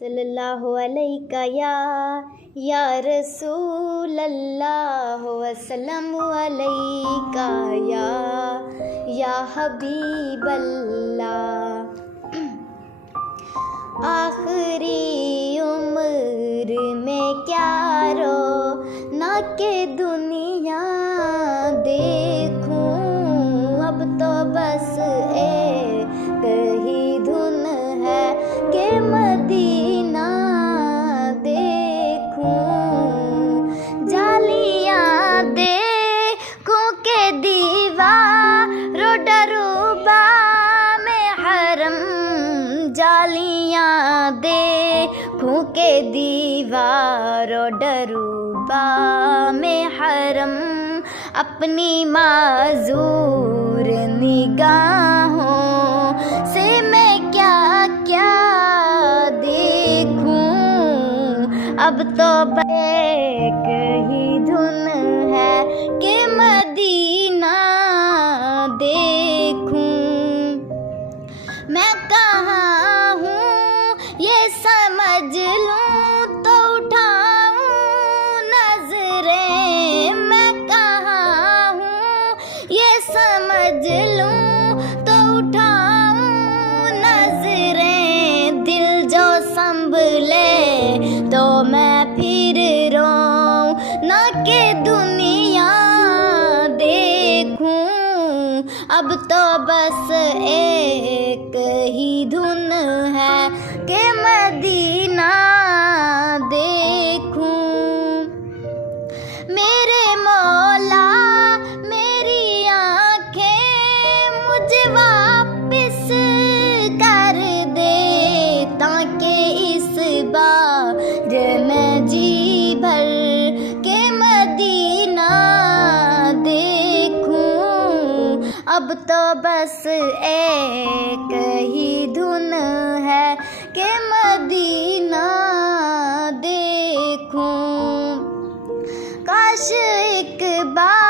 सल्लल्लाहु अलैका या रसूल अल्लाह वसल्लमु अलैका या हबीब अल्लाह। आखिरी उम्र में क्या रो ना के दुनिया देखूं, अब तो बस एक ही धुन है कि मदीना देखूं। जालियां देखूं के दीवारों डरूबा में हरम, जालियां देखूं के दीवारों डरूबा में हरम, अपनी माजूर निगाहों से मैं क्या क्या देखूं, अब तो एक ही धुन है कि मदीना देखूं। मैं कहाँ हूँ ये समझ लूँ तो उठाऊँ नजरें, मैं कहाँ हूँ ये समझ लूँ तो उठाऊँ नजरें। दिल जो संभले तो मैं फिर रोऊँ ना कि दुनिया देखूं, अब तो बस एक ही धुन है कि मदीना देखूं। मेरे मौला मेरी आँखें मुझे वापस कर दे, ताकि इस बार मैं जी भर के मदीना देखूं, अब तो बस एक ही धुन है कि मदीना देखूं। काश एक बार